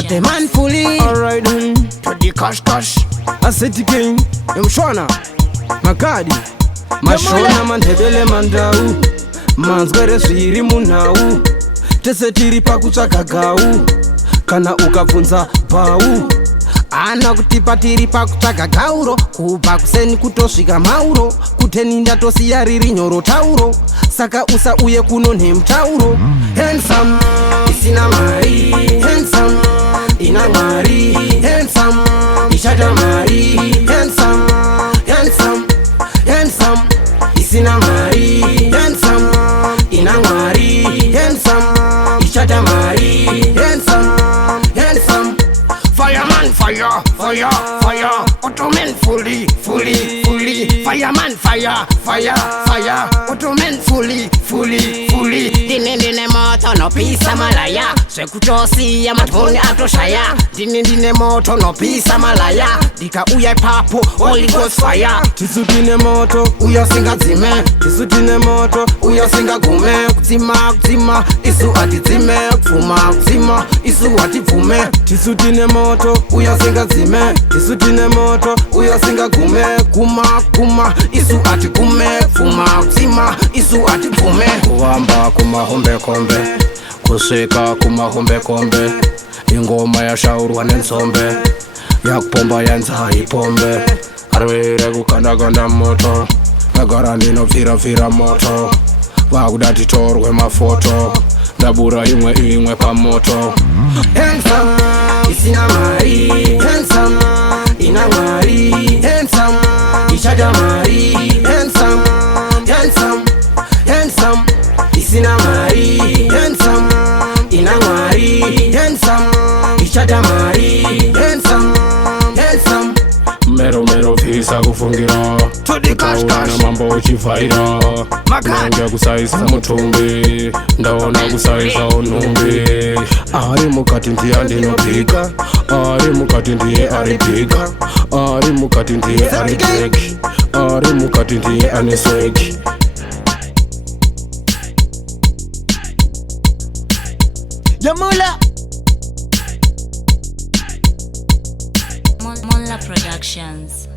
got the man fully. Alright then, to the cash. I said again, Mushona, Makadi, Mushona mandebele mandau, manzwere zviri munhau, tese tiri pakutsvaga gau, kana ukabvunza bhau. ana kutipa tiri pakutsvaga gauro, kubva kuseni kutosvika mauro, kuteni ndatosiya riri nyoro tauro, saka usa uye kuno nemutauro. Handsome, isina mari, handsome, ina mari, handsome, ishata mari, handsome, isina mari, handsome, ina mari, handsome, ishata mari, handsome. Fireman, fire, Ottoman fully, fireman, fire, Ottoman fully. Dine moto no pisa malaya, sekutosi ya matoni atoshaya. Dine moto no pisa malaya, dika uya papo, Holy Ghost fire. Tisu dine moto, uya singa zime, tisu dine moto, uya singa gume. Kutima, isu ati zime, kufuma, isu ati fume. Tisu dine moto, uya singa zime, tisu dine moto, uya singa gume. Kuma, isu ati gume. Fuma, isu ati fume. Kuhamba kumahombe-kombe, kusvika kumahombe-kombe, ingoma yashaurwa nenzombe, yakupomba yanza ipombe, arwere kuganda moto, ndagara ndinopfira moto, vakuda titorwe mafoto, ndabura imwe pamoto. Handsome, isina mari, handsome, ina mari, handsome, ishata mari, handsome, isina mari, handsome, ina mari, handsome, ishata mari, handsome. Mero visa kufungira, ukaona mambo uchivhaira, nange kusaisa mutumbi, ndaona kusaisa unumbi. Ari mukati ndiye andinopika, ari mukati ndiye ari bika, ari mukati ndiye ari breki, ari mukati ndiye anisweki. Mula Mula Productions.